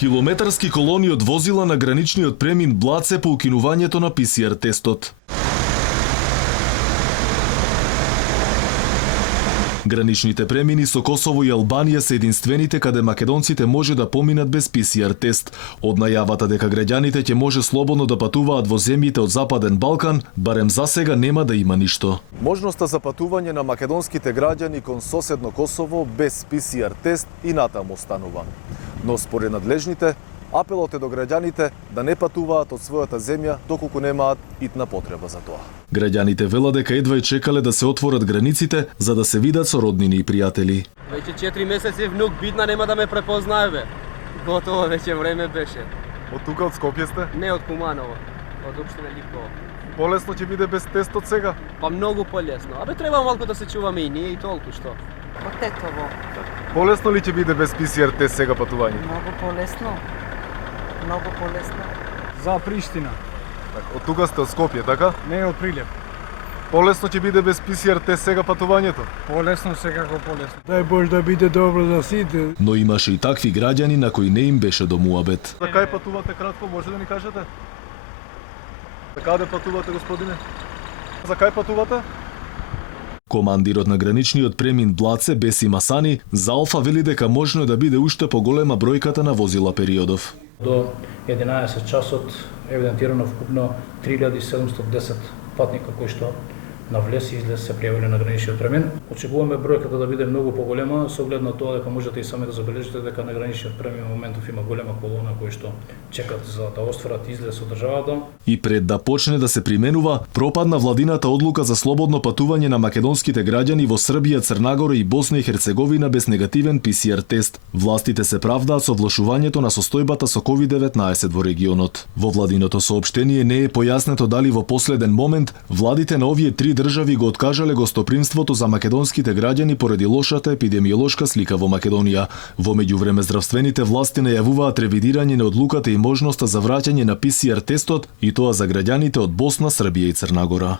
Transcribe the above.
Километарски колони од возила на граничниот премин Блаце по укинувањето на ПСР тестот. Граничните премини со Косово и Албанија се единствените каде македонците може да поминат без ПСР тест. Од најавата дека граѓаните ќе може слободно да патуваат во земјите од Западен Балкан, барем за сега нема да има ништо. Можноста за патување на македонските граѓани кон соседно Косово без ПСР тест и натаму останува. Но според надлежните, апелот е до граѓаните да не патуваат од својата земја доколку немаат итна потреба за тоа. Граѓаните велат дека едва и чекале да се отворат границите за да се видат со роднини и пријатели. Веќе 4 месеци внук бидна нема да ме препознае бе. Готово веќе време беше. Од тука од Скопје сте? Не од Куманово, од општина Липово. Полесно ќе биде без тестот сега? Па многу полесно. Абе треба малку да се чуваме и ние и толку што. Од Тетово. Полесно ли ќе биде без ПСР тест сега патување? Многу полесно. Многу полесно. За Приштина. Од тука сте од Скопје, така? Не од Прилеп. Полесно ќе биде без ПСР тест сега патувањето? Полесно, секако полесно. Дај Боже да биде добро за сите. Но имаше и такви граѓани на кои не им беше до муабет. За кај патувате кратко, може да ни кажете? За каде патувате, господине? За кај патувате? Командирот на граничниот премин Блаце Беси Масани за Алфа вели дека можно е да биде уште поголема бројката на возила периодов. До 11 часот евидентирано вкупно 3710 патника кои што на влез и излез се пријавиле на граничниот премин. Очекуваме бројката да биде многу поголема со оглед на тоа дека можете и сами да забележите дека на граничниот премин во моментов има голема колона кои што чекат за да остварат излез од државата. И пред да почне да се применува, пропадна владината одлука за слободно патување на македонските граѓани во Србија, Црнагора и Босна и Херцеговина без негативен ПСР тест. Властите се правдаат со влошувањето на состојбата со COVID-19 во регионот. Во владиното соопштение не е појаснето дали во последен момент владите на овие три држави го откажале гостопримството за македонските граѓани поради лошата епидемиолошка слика во Македонија. Во меѓувреме здравствените власти најавуваат ревидирање на одлуката и можноста за враќање на ПСР тестот и тоа за граѓаните од Босна, Србија и Црнагора.